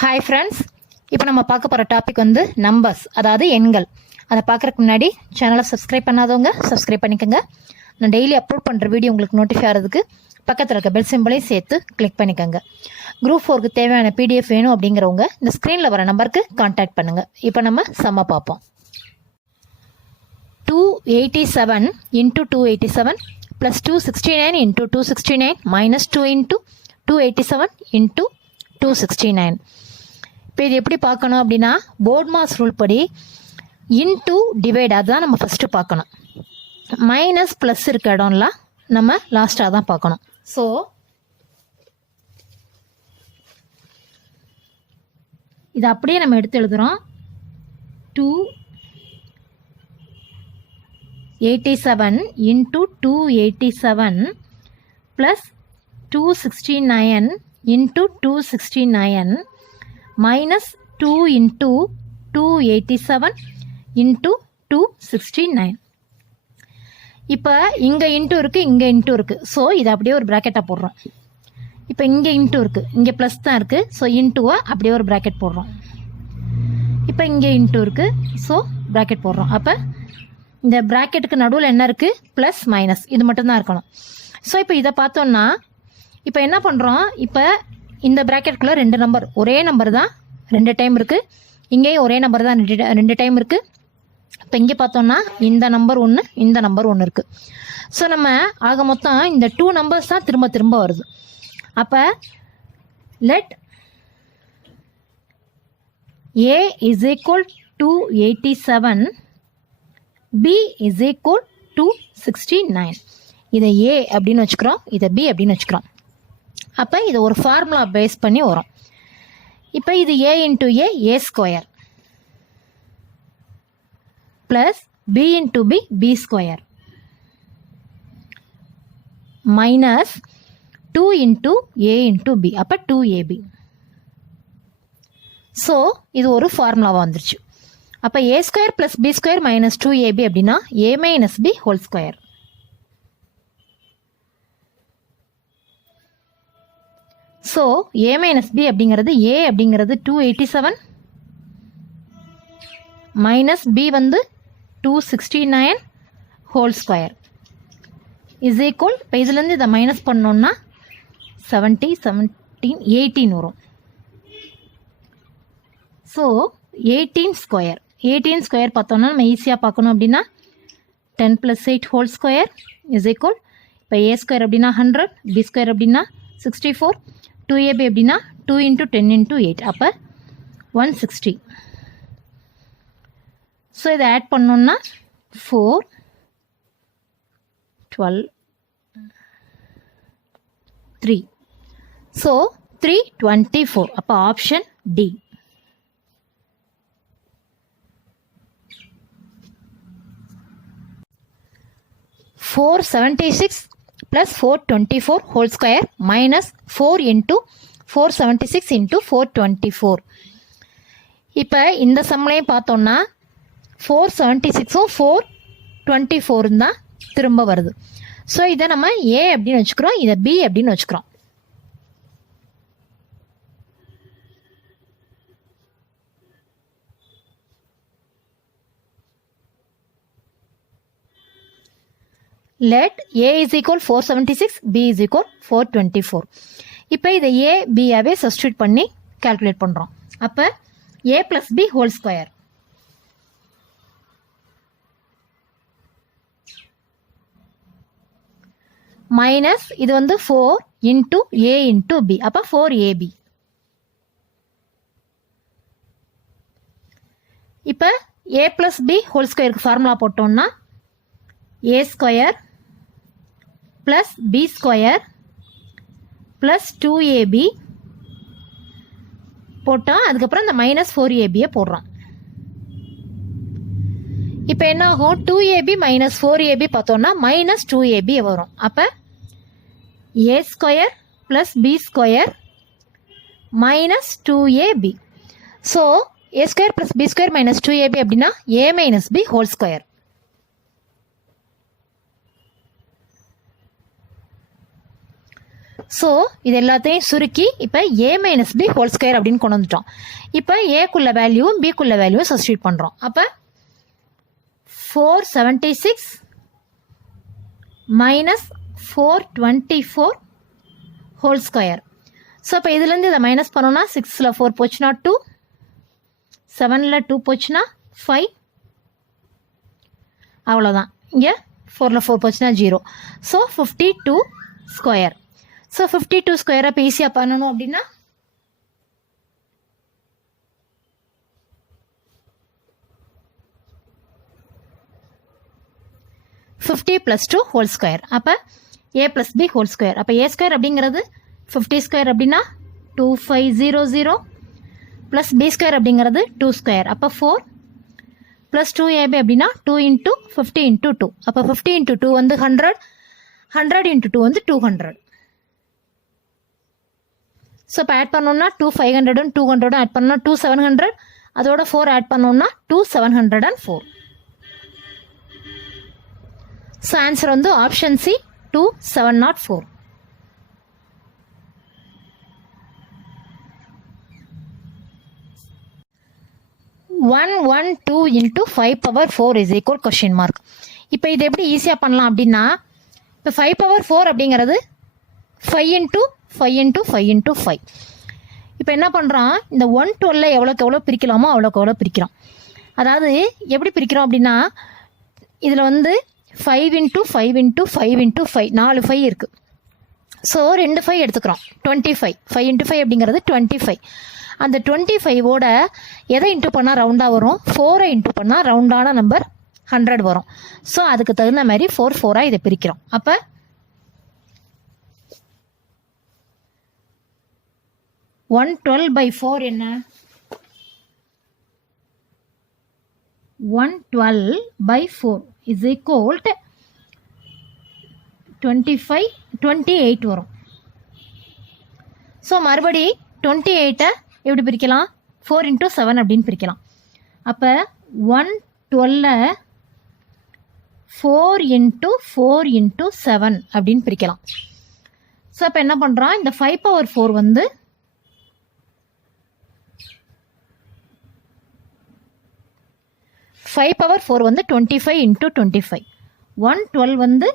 Hi friends, இப்போ நம்ம பார்க்க போகிற டாபிக் வந்து நம்பர்ஸ், அதாவது எண்கள். அதை பார்க்குறதுக்கு முன்னாடி சேனலை சப்ஸ்கிரைப் பண்ணாதவங்க சப்ஸ்கிரைப் பண்ணிக்கோங்க. நான் டெய்லி அப்லோட் பண்ணுற வீடியோ உங்களுக்கு நோட்டிஃபை ஆகிறதுக்கு பக்கத்தில் இருக்க பெல் சிம்பிளையும் சேர்த்து கிளிக் பண்ணிக்கோங்க. குரூப் 4க்கு தேவையான பிடிஎஃப் வேணும் அப்படிங்கிறவங்க இந்த ஸ்க்ரீனில் வர நம்பருக்கு கான்டாக்ட் பண்ணுங்கள். இப்போ நம்ம செம்ம பார்ப்போம். 287 into 287 plus 269 into 269 minus 2 into 287 into 269. இப்போ இது எப்படி பார்க்கணும் அப்படின்னா, போர்ட்மாஸ் ரூல் படி இன்டூ டிவைட் அதுதான் நம்ம ஃபஸ்ட்டு பார்க்கணும். மைனஸ் ப்ளஸ் இருக்க இடம்லாம் நம்ம லாஸ்ட்டாக தான் பார்க்கணும். ஸோ இது அப்படியே நம்ம எடுத்து எழுதுகிறோம். 287 into 287 plus 269 into 269 minus 2 into 287 into 269. இப்போ இங்கே இன்ட்டு இருக்குது, இங்கே இன்ட்டு இருக்குது. ஸோ இதை அப்படியே ஒரு ப்ராக்கெட்டாக போடுறோம். இப்போ இங்கே இன்ட்டு இருக்குது, இங்கே ப்ளஸ் தான் இருக்குது. ஸோ இன்ட்டுவை அப்படியே ஒரு ப்ராக்கெட் போடுறோம். இப்போ இங்கே இன்ட்டு இருக்குது, ஸோ ப்ராக்கெட் போடுறோம். அப்போ இந்த ப்ராக்கெட்டுக்கு நடுவில் என்ன இருக்குது? ப்ளஸ் மைனஸ், இது மட்டும்தான் இருக்கணும். ஸோ இப்போ இதை பார்த்தோன்னா இப்போ என்ன பண்ணுறோம், இப்போ இந்த ப்ராக்கெட்டுக்குள்ளே ரெண்டு நம்பர், ஒரே நம்பர் தான் ரெண்டு டைம் இருக்குது. இங்கேயும் ஒரே நம்பர் தான் ரெண்டு டைம் இருக்குது. இப்போ இங்கே பார்த்தோன்னா இந்த நம்பர் ஒன்று, இந்த நம்பர் ஒன்று இருக்குது. ஸோ நம்ம ஆக மொத்தம் இந்த 2 நம்பர்ஸ் தான் திரும்ப திரும்ப வருது. அப்போ let A is equal to 87, B is equal to 69. இதை A அப்படின்னு வச்சுக்கிறோம், இதை B அப்படின்னு வச்சுக்கிறோம். அப்போ இது ஒரு ஃபார்முலா பேஸ் பண்ணி வரும். இப்போ இது A into A square plus B into B square minus 2 into A into B, அப்போ 2AB. ஸோ இது ஒரு ஃபார்முலாவாக வந்துருச்சு. அப்போ A square plus B square minus 2AB அப்படின்னா A minus B whole square. So A minus B அப்படிங்கிறது A அப்படிங்கிறது 287 minus B வந்து 269 whole square is equal. இப்போ இதுலேருந்து இதை மைனஸ் பண்ணோன்னா 18 வரும். ஸோ 18 ஸ்கொயர் பார்த்தோன்னா நம்ம ஈஸியாக பார்க்கணும் அப்படின்னா 10 + 8 ஹோல் ஸ்கொயர் இஸ் ஈக்குவல். இப்போ A ஸ்கொயர் அப்படின்னா 100, B ஸ்கொயர் அப்படின்னா 64, 2AB அப்படின்னா 2 into 10 into 8, அப்போ 160. ஸோ இதை ஆட் பண்ணோன்னா 4, 12, 3. ஸோ 324. அப்போ option D. (476 plus 424 whole square minus 4 into 476 into 424). இப்போ இந்த சம்லையும் பார்த்தோன்னா 476ம் 424 தான் திரும்ப வருது. ஸோ இதை நம்ம A அப்படின்னு வச்சுக்கிறோம், இதை B அப்படின்னு வச்சுக்கிறோம். Let A is equal 476, B is equal 424. இப்போ இதை A, B-ஆவே சப்ஸ்டியூட் பண்ணி கால்குலேட் பண்ணுறோம். அப்போ A plus B whole square minus இது வந்து 4 இன்ட்டு A இன்ட்டு B, அப்போ 4AB. இப்போ A plus B ஹோல் ஸ்கொயருக்கு ஃபார்முலா போட்டோம்னா A square plus B square plus 2AB போட்டோம். அதுக்கப்புறம் இந்த மைனஸ் 4ABயை போடுறோம். இப்போ என்ன ஆகும், 2AB மைனஸ் 4AB பார்த்தோம்னா மைனஸ் 2AB வரும். அப்போ A square plus B square minus 2AB. So A square plus B square minus 2AB அப்படின்னா A minus B whole square. So இது எல்லாத்தையும் சுருக்கி இப்போ a minus B whole square அப்படின்னு கொண்டு வந்துட்டோம். இப்போ ஏக்குள்ள வேல்யூவும் பிக்குள்ள வேல்யூவும் சப்ஸ்டியூட் பண்ணுறோம். அப்போ 476 மைனஸ் 424 ஹோல் ஸ்கொயர். ஸோ இப்போ இதுலேருந்து இதை மைனஸ் பண்ணோன்னா 6ல் 4 போச்சுன்னா 2, 7ல் 2 போச்சுன்னா 5, அவ்வளோதான். இங்கே 4ல் 4 போச்சுன்னா 0. So 52 square. ஸோ 52 ஸ்கொயரை இப்போ ஈஸியாக பண்ணணும் அப்படின்னா 50 + 2 ஹோல் ஸ்கொயர். அப்போ a + b ஹோல் ஸ்கொயர். அப்போ a ஸ்கொயர் அப்படிங்கிறது 50 ஸ்கொயர் அப்படின்னா 2500 ப்ளஸ் b ஸ்கொயர் அப்படிங்கிறது 2 ஸ்கொயர். அப்போ 4 ப்ளஸ் 2ab அப்படின்னா 2 × 50 × 2. அப்போ 50 × 2 வந்து 100, 100 × 2 வந்து 200. ஸோ இப்போ ஆட் பண்ணோம்னா 2 500 200 ஆட் பண்ணோம்னா 2 700, அதோட 4 ஆட் பண்ணோம்னா 2 704. ஸோ ஆன்சர் வந்து option C 2 704. One 2 × 5^4 is equal question mark. இப்போ இது எப்படி ஈஸியாக பண்ணலாம் அப்படின்னா, இப்போ 5^4 அப்படிங்கிறது 5 × 5 × 5 × 5. இப்போ என்ன பண்ணுறான், இந்த 112 எவ்வளோக்கு எவ்வளோ பிரிக்கலாமோ அவ்வளோக்கு எவ்வளோ பிரிக்கிறோம். அதாவது எப்படி பிரிக்கிறோம் அப்படின்னா, இதில் வந்து 5 × 5 × 5 × 5 4 5 இருக்குது. ஸோ 2 5 எடுத்துக்கிறோம். 25 5 × 5 அப்படிங்கிறது 25. அந்த 25ஓட எதை இன்ட்டு பண்ணால் ரவுண்டாக வரும், 4ஐ இன்ட்டு பண்ணால் ரவுண்டான நம்பர் 100 வரும். ஸோ அதுக்கு தகுந்த மாதிரி 4 4ஆக இதை பிரிக்கிறோம். அப்போ 112/4 என்ன, 112/4 இஸ் ஈக்குவல் 28 வரும். ஸோ மறுபடி 28ஐ எப்படி பிரிக்கலாம், 4 × 7 அப்படின்னு பிரிக்கலாம். அப்போ 112 4 × 4 × 7 அப்படின்னு பிரிக்கலாம். ஸோ அப்போ என்ன பண்ணுறான், இந்த 5^4 வந்து 5^4 வந்து 25 × 25. 112 வந்து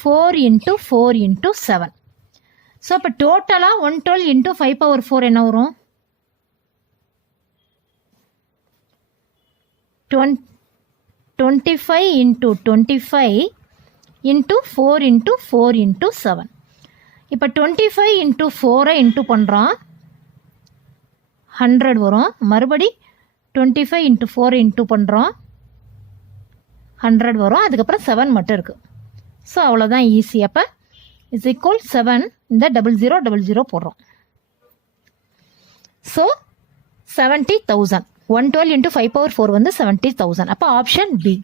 4 × 4 × 7. ஸோ அப்போ டோட்டலாக 112 × 5^4 என்ன வரும், 25 × 25 × 4 × 4 × 7. இப்போ 25 × 4ஐ இன்ட்டு பண்ணுறான், 100 வரும். மறுபடி 25 × 4 இன்ட்டு பண்ணுறோம், 100 வரும். அதுக்கப்புறம் 7 மட்டும் இருக்குது. ஸோ அவ்வளோதான் ஈஸி. அப்போ இஸ் ஈக்குவல் 7, இந்த 0000 போடுறோம். ஸோ 70,000. 112 × 5^4 வந்து 70,000. அப்போ option B.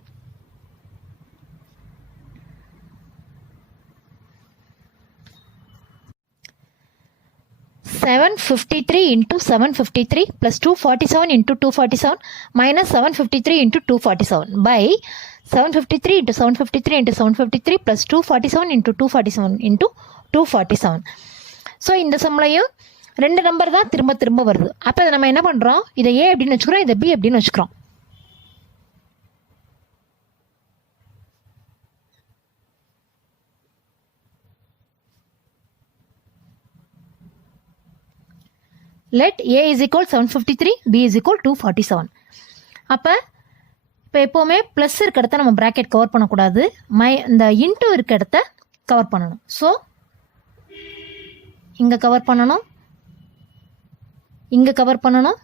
(753 × 753 + 247 × 247 minus 753 × 247 by 753 × 753 × 753 + 247 × 247 × 247. So இந்த சம்லையும் 2 நம்பர் தான் திரும்ப திரும்ப வருது. அப்போ இதை நம்ம என்ன பண்ணுறோம், இதை ஏ அப்படின்னு வச்சுக்கிறோம், இதை பி அப்படின்னு வச்சுக்கிறோம். let a is equal 753, b is equal 247. அப்போ இப்போ எப்போவுமே ப்ளஸ் இருக்க இடத்த நம்ம ப்ராக்கெட் கவர் பண்ணக்கூடாது, இந்த இன்டூ இருக்க இடத்த கவர் பண்ணணும். ஸோ இங்கே கவர் பண்ணணும், இங்கே கவர் பண்ணணும்,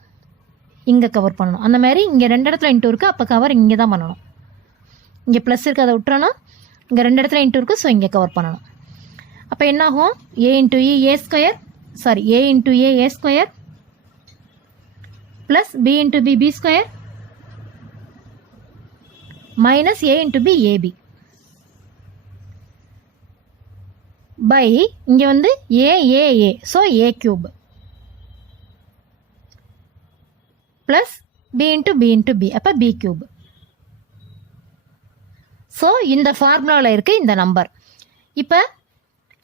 இங்கே கவர் பண்ணணும். அந்த மாதிரி இங்கே 2 இடத்துல இன்டூ இருக்குது, அப்போ கவர் இங்கே தான் பண்ணணும். இங்கே ப்ளஸ் இருக்குது, அதை விட்டுறணும். இங்கே 2 இடத்துல இன்டூ இருக்குது, ஸோ இங்கே கவர் பண்ணணும். அப்போ என்னாகும், a × e a square, sorry a × a square plus b × b square minus a × b ab by இங்கே வந்து a, so a cube plus b × b, அப்போ b கியூப். ஸோ இந்த ஃபார்முலாவில் இருக்குது இந்த நம்பர். இப்போ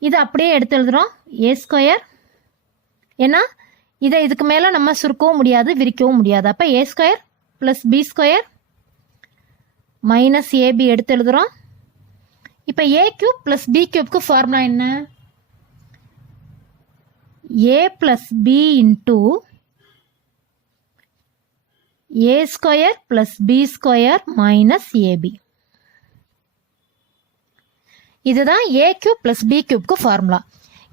இதை அப்படியே எடுத்து எழுதுகிறோம் ஏ ஸ்கொயர். ஏன்னா இதை இதுக்கு மேலே நம்ம சுருக்கவும் முடியாது விரிக்கவும் முடியாது. அப்போ A square plus B square minus AB எடுத்து எழுதுகிறோம். இப்போ ஏ கியூப் ப்ளஸ் பி கியூப்க்கு ஃபார்முலா என்ன? A plus B into A square plus B square minus AB. இதுதான் ஏ கியூப் ப்ளஸ் பி கியூப்க்கு ஃபார்முலா.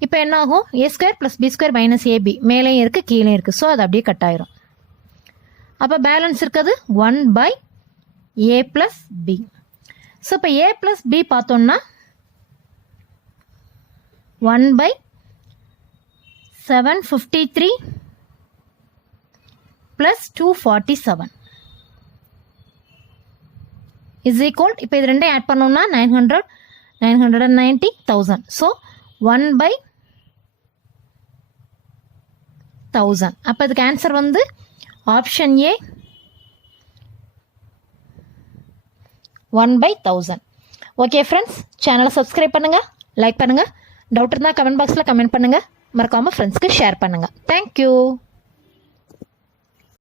இப்போ என்ன ஆகும்? A square plus B square minus AB மேலேயும் இருக்குது கீழே இருக்குது. ஸோ அது அப்படியே கட் ஆயிரும். அப்போ பேலன்ஸ் இருக்கிறது 1 by A plus B. So இப்போ ஏ ப்ளஸ் பி பார்த்தோம்னா 1 பை 753 ப்ளஸ் 247 இஸ் ஈக்குவல். இப்போ இது ரெண்டையும் ஆட் பண்ணோம்னா 900 990 1000. So 1 by 1000. அப்போ இதுக்கு ஆன்சர் வந்து option A 1 by 1000. Okay friends, சேனலை சப்ஸ்கிரைப் பண்ணுங்கள், லைக் பண்ணுங்கள். டவுட் இருந்தால் கமெண்ட் பாக்ஸில் கமெண்ட் பண்ணுங்கள். மறக்காமல் ஃப்ரெண்ட்ஸ்க்கு ஷேர் பண்ணுங்கள். தேங்க்யூ.